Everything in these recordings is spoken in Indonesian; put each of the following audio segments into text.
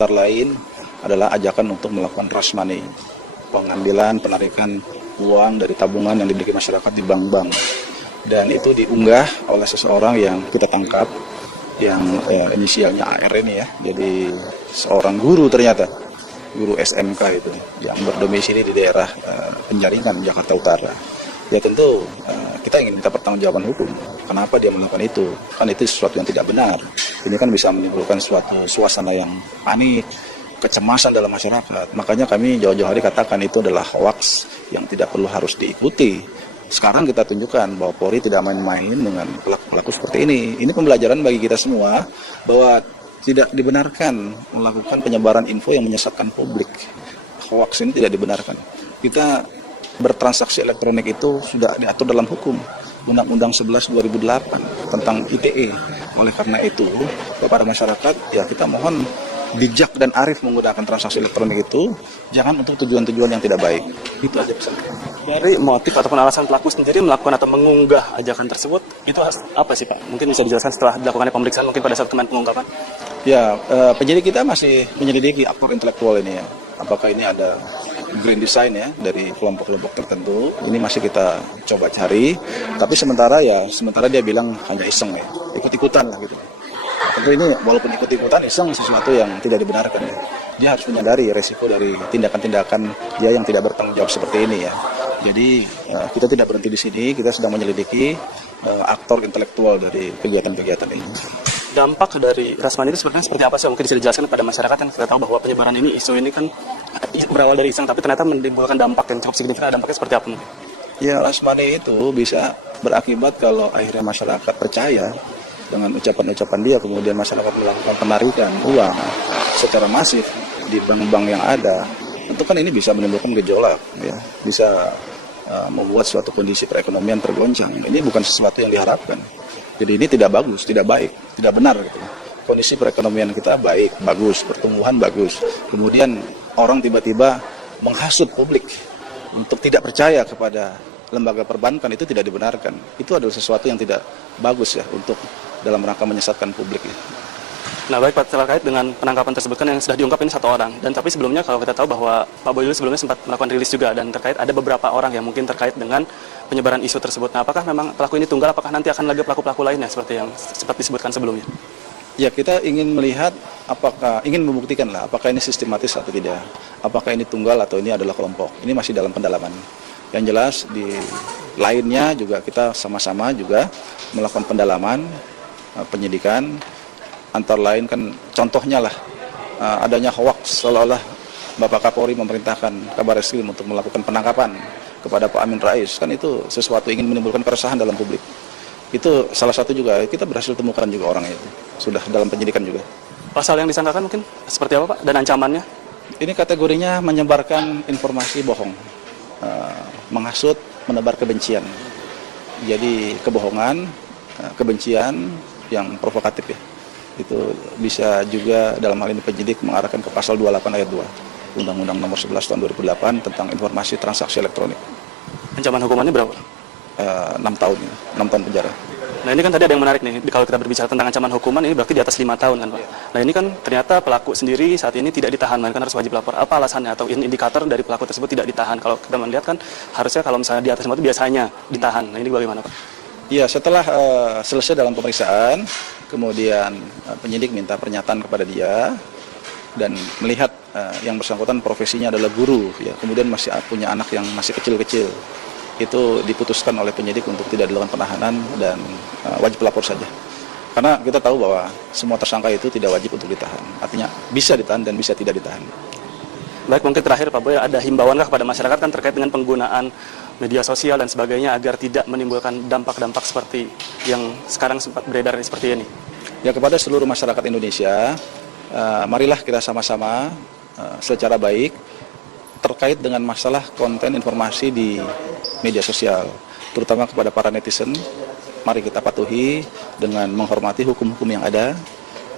Antara lain adalah ajakan untuk melakukan rush money, pengambilan, penarikan uang dari tabungan yang dimiliki masyarakat di bank-bank. Dan itu diunggah oleh seseorang yang kita tangkap, yang inisialnya AR ini ya. Jadi seorang guru ternyata, guru SMK itu, yang berdomisili di daerah Penjaringan, Jakarta Utara. Ya tentu kita ingin minta pertanggungjawaban hukum. Kenapa dia melakukan itu? Kan itu sesuatu yang tidak benar. Ini kan bisa menimbulkan suatu suasana yang panik, kecemasan dalam masyarakat. Makanya kami jauh-jauh hari katakan itu adalah hoax yang tidak perlu harus diikuti. Sekarang kita tunjukkan bahwa Polri tidak main-main dengan pelaku-pelaku seperti ini. Ini pembelajaran bagi kita semua bahwa tidak dibenarkan melakukan penyebaran info yang menyesatkan publik. Hoax ini tidak dibenarkan. Kita bertransaksi elektronik itu sudah diatur dalam hukum. Undang-Undang 11 2008 tentang ITE. Oleh karena itu, kepada masyarakat, ya kita mohon bijak dan arif menggunakan transaksi elektronik itu, jangan untuk tujuan-tujuan yang tidak baik. Itu aja pesan. Dari motif ataupun alasan pelaku sendiri melakukan atau mengunggah ajakan tersebut, itu apa sih Pak? Mungkin bisa dijelaskan setelah dilakukannya pemeriksaan, mungkin pada saat kemarin pengungkapan? Ya, penyidik kita masih menyelidiki aktor intelektual ini ya. Apakah ini ada green design ya dari kelompok-kelompok tertentu? Ini masih kita coba cari. Tapi sementara dia bilang hanya iseng ya, ikut-ikutan lah gitu. Tentu ini walaupun ikut-ikutan iseng sesuatu yang tidak dibenarkan ya. Dia harus menyadari resiko dari tindakan-tindakan dia yang tidak bertanggung jawab seperti ini ya. Jadi kita tidak berhenti di sini, kita sedang menyelidiki aktor intelektual dari kegiatan-kegiatan ini. Dampak dari Rasmani itu sebenarnya seperti apa sih? Mungkin bisa dijelaskan kepada masyarakat yang kita tahu bahwa penyebaran ini, isu ini kan berawal dari iseng, tapi ternyata menimbulkan dampak yang cukup signifikan. Dampaknya seperti apa mungkin? Ya, Rasmani itu bisa berakibat kalau akhirnya masyarakat percaya dengan ucapan-ucapan dia, kemudian masyarakat melakukan penarikan uang secara masif di bank-bank yang ada. Tentu kan ini bisa menimbulkan gejolak, ya, bisa membuat suatu kondisi perekonomian tergoncang. Ini bukan sesuatu yang diharapkan. Jadi ini tidak bagus, tidak baik, tidak benar gitu. Kondisi perekonomian kita baik, bagus, pertumbuhan bagus. Kemudian orang tiba-tiba menghasut publik untuk tidak percaya kepada lembaga perbankan, itu tidak dibenarkan. Itu adalah sesuatu yang tidak bagus ya untuk dalam rangka menyesatkan publik ya. Nah baik Pak, terkait dengan penangkapan tersebut kan yang sudah diungkap ini 1 orang. Dan tapi sebelumnya kalau kita tahu bahwa Pak Boy sebelumnya sempat melakukan rilis juga, dan terkait ada beberapa orang yang mungkin terkait dengan penyebaran isu tersebut. Nah apakah memang pelaku ini tunggal, apakah nanti akan lagi pelaku-pelaku lainnya seperti yang sempat disebutkan sebelumnya? Ya, kita ingin melihat ingin membuktikan lah apakah ini sistematis atau tidak. Apakah ini tunggal atau ini adalah kelompok. Ini masih dalam pendalaman. Yang jelas di lainnya juga kita sama-sama juga melakukan pendalaman, penyidikan. Antara lain kan contohnya lah adanya hoax seolah-olah Bapak Kapolri memerintahkan Kabar Reskrim untuk melakukan penangkapan kepada Pak Amin Rais. Kan itu sesuatu ingin menimbulkan keresahan dalam publik. Itu salah satu juga, kita berhasil temukan juga orang itu. Sudah dalam penyidikan juga. Pasal yang disangkakan mungkin seperti apa Pak? Dan ancamannya? Ini kategorinya menyebarkan informasi bohong. Menghasut, menebar kebencian. Jadi kebohongan, kebencian yang provokatif ya. Itu bisa juga dalam hal ini penyidik mengarahkan ke pasal 28 ayat 2 Undang-Undang nomor 11 tahun 2008 tentang informasi transaksi elektronik. Ancaman hukumannya berapa? 6 tahun, 6 tahun penjara. Nah ini kan tadi ada yang menarik nih, kalau kita berbicara tentang ancaman hukuman ini berarti di atas 5 tahun kan Pak? Nah ini kan ternyata pelaku sendiri saat ini tidak ditahan, kan harus wajib lapor. Apa alasannya atau indikator dari pelaku tersebut tidak ditahan? Kalau kita melihat kan harusnya kalau misalnya di atas 5 itu biasanya ditahan. Nah ini bagaimana Pak? Ya, setelah selesai dalam pemeriksaan, kemudian penyidik minta pernyataan kepada dia dan melihat yang bersangkutan profesinya adalah guru, ya, kemudian masih punya anak yang masih kecil-kecil. Itu diputuskan oleh penyidik untuk tidak dilakukan penahanan dan wajib lapor saja. Karena kita tahu bahwa semua tersangka itu tidak wajib untuk ditahan. Artinya bisa ditahan dan bisa tidak ditahan. Baik, mungkin terakhir Pak Boy, ada himbauankah kepada masyarakat kan terkait dengan penggunaan media sosial dan sebagainya agar tidak menimbulkan dampak-dampak seperti yang sekarang sempat beredar seperti ini? Ya, kepada seluruh masyarakat Indonesia, marilah kita sama-sama secara baik terkait dengan masalah konten informasi di media sosial, terutama kepada para netizen. Mari kita patuhi dengan menghormati hukum-hukum yang ada.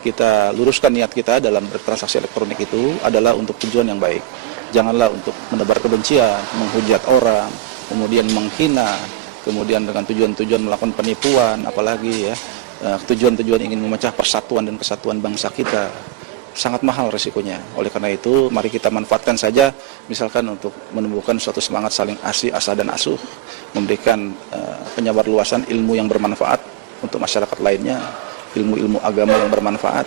Kita luruskan niat kita dalam bertransaksi elektronik itu adalah untuk tujuan yang baik. Janganlah untuk menebar kebencian, menghujat orang, kemudian menghina, kemudian dengan tujuan-tujuan melakukan penipuan, apalagi ya tujuan-tujuan ingin memecah persatuan dan kesatuan bangsa kita. sangat mahal resikonya. Oleh karena itu, mari kita manfaatkan saja, misalkan untuk menumbuhkan suatu semangat saling asa dan asuh, memberikan penyebarluasan ilmu yang bermanfaat untuk masyarakat lainnya, ilmu-ilmu agama yang bermanfaat,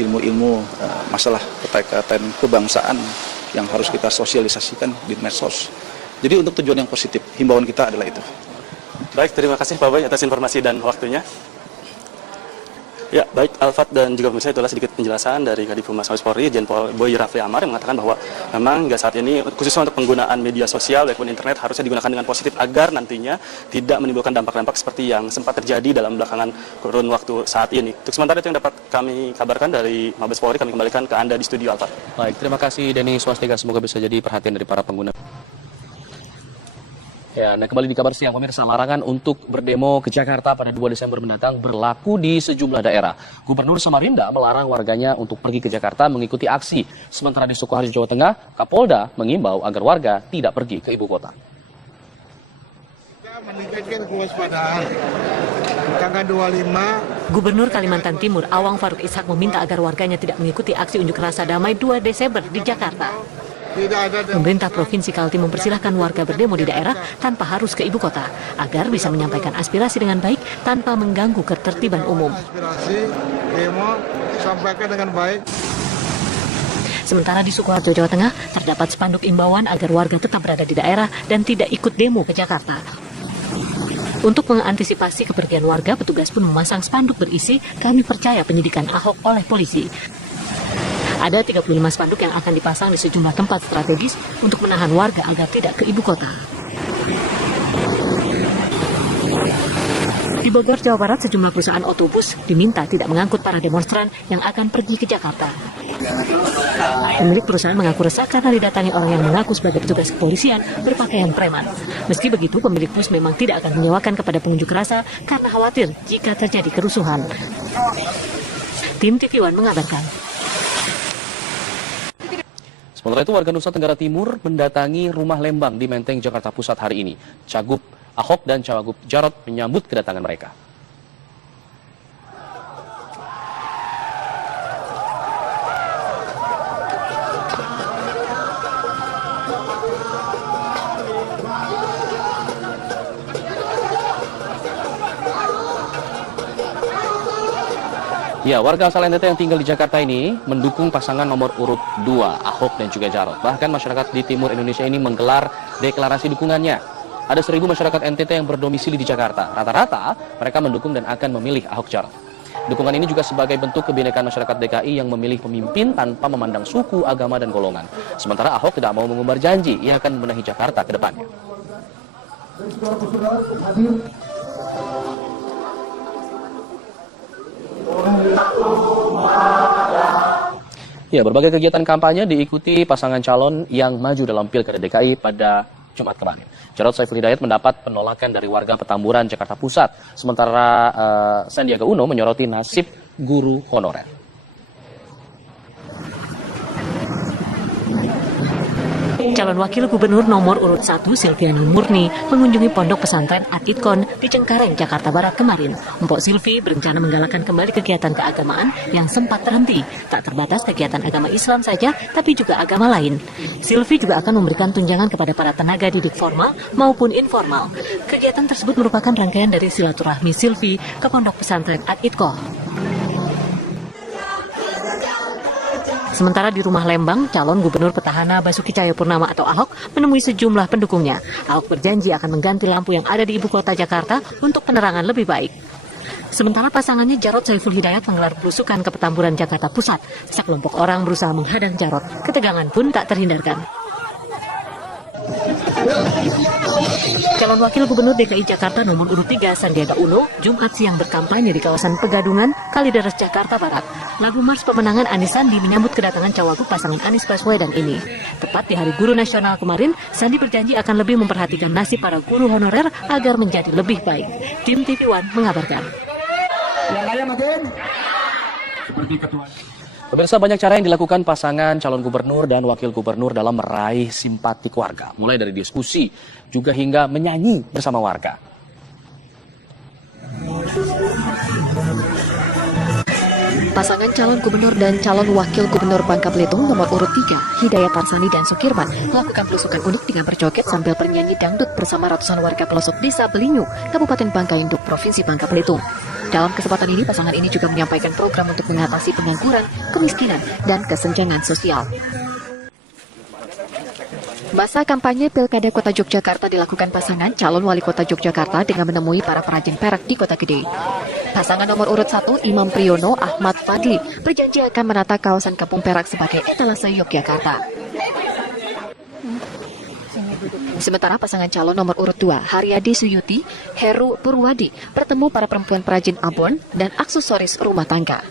ilmu-ilmu masalah kekaitan kebangsaan yang harus kita sosialisasikan di medsos. Jadi untuk tujuan yang positif, himbauan kita adalah itu. Baik, terima kasih Pak Boy atas informasi dan waktunya. Ya, baik Alfat dan juga pemirsa, itulah sedikit penjelasan dari Kadif Humas Mabes Polri, Jenderal Boy Rafli Amar, yang mengatakan bahwa memang hingga saat ini khususnya untuk penggunaan media sosial maupun internet harusnya digunakan dengan positif agar nantinya tidak menimbulkan dampak-dampak seperti yang sempat terjadi dalam belakangan kurun waktu saat ini. Untuk sementara itu yang dapat kami kabarkan dari Mabes Polri, kami kembalikan ke Anda di studio, Alfat. Baik, terima kasih Denny Swastika, semoga bisa jadi perhatian dari para pengguna. Ya, nah kembali di kabar siang pemirsa, larangan untuk berdemo ke Jakarta pada 2 Desember mendatang berlaku di sejumlah daerah. Gubernur Samarinda melarang warganya untuk pergi ke Jakarta mengikuti aksi. Sementara di Sukoharjo, Jawa Tengah, Kapolda mengimbau agar warga tidak pergi ke ibu kota. Meningkatkan kewaspadaan. Tanggal 25. Gubernur Kalimantan Timur Awang Faruk Ishak meminta agar warganya tidak mengikuti aksi unjuk rasa damai 2 Desember di Jakarta. Pemerintah Provinsi Kaltim mempersilahkan warga berdemo di daerah tanpa harus ke ibu kota agar bisa menyampaikan aspirasi dengan baik tanpa mengganggu ketertiban umum. Aspirasi demo sampaikan dengan baik. Sementara di Sukoharjo, Jawa Tengah, terdapat spanduk imbauan agar warga tetap berada di daerah dan tidak ikut demo ke Jakarta. Untuk mengantisipasi kepergian warga, petugas pun memasang spanduk berisi "Kami percaya penyidikan Ahok oleh polisi". Ada 35 spanduk yang akan dipasang di sejumlah tempat strategis untuk menahan warga agar tidak ke ibu kota. Di Bogor, Jawa Barat, sejumlah perusahaan otobus diminta tidak mengangkut para demonstran yang akan pergi ke Jakarta. Pemilik perusahaan mengaku resah karena didatangi orang yang mengaku sebagai petugas kepolisian berpakaian preman. Meski begitu, pemilik bus memang tidak akan menyewakan kepada pengunjuk rasa karena khawatir jika terjadi kerusuhan. Tim TV One mengabarkan. Sementara itu, warga Nusa Tenggara Timur mendatangi rumah Lembang di Menteng, Jakarta Pusat hari ini. Cagup Ahok dan Cawagup Jarot menyambut kedatangan mereka. Ya, warga asal NTT yang tinggal di Jakarta ini mendukung pasangan nomor urut 2, Ahok dan juga Jarot. Bahkan masyarakat di timur Indonesia ini menggelar deklarasi dukungannya. Ada 1.000 masyarakat NTT yang berdomisili di Jakarta. Rata-rata mereka mendukung dan akan memilih Ahok Jarot. Dukungan ini juga sebagai bentuk kebinekaan masyarakat DKI yang memilih pemimpin tanpa memandang suku, agama, dan golongan. Sementara Ahok tidak mau mengumbar janji, ia akan membenahi Jakarta ke depannya. Ya, berbagai kegiatan kampanye diikuti pasangan calon yang maju dalam Pilkada DKI pada Jumat kemarin. Jarod Saiful Hidayat mendapat penolakan dari warga Petamburan, Jakarta Pusat. Sementara Sandiaga Uno menyoroti nasib guru honorer. Calon Wakil Gubernur nomor urut 1 Silviani Murni mengunjungi pondok pesantren At-Itkon di Cengkareng, Jakarta Barat kemarin. Mpok Silvi berencana menggalakkan kembali kegiatan keagamaan yang sempat terhenti. Tak terbatas kegiatan agama Islam saja, tapi juga agama lain. Silvi juga akan memberikan tunjangan kepada para tenaga didik formal maupun informal. Kegiatan tersebut merupakan rangkaian dari silaturahmi Silvi ke pondok pesantren At-Itkon. Sementara di rumah Lembang, calon gubernur petahana Basuki Cahayapurnama atau Ahok menemui sejumlah pendukungnya. Ahok berjanji akan mengganti lampu yang ada di ibu kota Jakarta untuk penerangan lebih baik. Sementara pasangannya Jarod Saiful Hidayat menggelar belusukan ke Petamburan, Jakarta Pusat. Sekelompok orang berusaha menghadang Jarod. Ketegangan pun tak terhindarkan. Calon Wakil Gubernur DKI Jakarta nomor urut 3 Sandiaga Uno Jumat siang berkampanye di kawasan Pegadungan, Kalideres, Jakarta Barat. Lagu Mars Pemenangan Anies Sandi menyambut kedatangan cawagup pasangan Anies Baswedan ini. Tepat di Hari Guru Nasional kemarin, Sandi berjanji akan lebih memperhatikan nasib para guru honorer agar menjadi lebih baik. Tim TV One mengabarkan. Yang lain makin. Seperti ketua. Pemirsa, banyak cara yang dilakukan pasangan calon gubernur dan wakil gubernur dalam meraih simpati warga. Mulai dari diskusi, juga hingga menyanyi bersama warga. Pasangan calon gubernur dan calon wakil gubernur Bangka Belitung nomor urut 3, Hidayat Tarsani dan Sukirman, melakukan belusukan unik dengan berjoget sambil bernyanyi dangdut bersama ratusan warga pelosok desa Belinyu, Kabupaten Bangka Induk, Provinsi Bangka Belitung. Dalam kesempatan ini, pasangan ini juga menyampaikan program untuk mengatasi pengangguran, kemiskinan, dan kesenjangan sosial. Masa kampanye Pilkada Kota Yogyakarta dilakukan pasangan calon wali kota Yogyakarta dengan menemui para perajin perak di Kota Gede. Pasangan nomor urut 1, Imam Priyono Ahmad Fadli, berjanji akan menata kawasan Kampung Perak sebagai etalase Yogyakarta. Sementara pasangan calon nomor urut 2, Haryadi Suyuti, Heru Purwadi, bertemu para perempuan perajin abon dan aksesoris rumah tangga.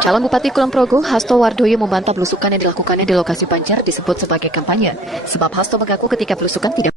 Calon Bupati Kulon Progo, Hasto Wardoyo, membantah belusukan yang dilakukannya di lokasi banjir disebut sebagai kampanye. Sebab Hasto mengaku ketika belusukan tidak